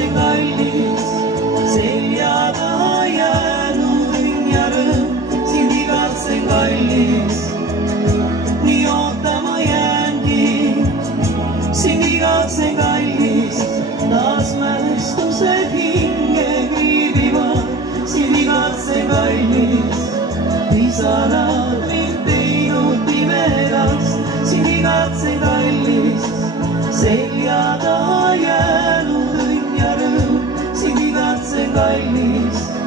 igatsen kallis, selja taha jäänud õnjarõõm, sind igatsen kallis, nii ootama jäängi, sind igatsen kallis, taas mälestused hinge kriibivad, sind igatsen kallis, pisarad mind teinud pimedaks, sind igatsen kallis, selja taha jäänud õnn ja rõõm, sind igatsen kallis.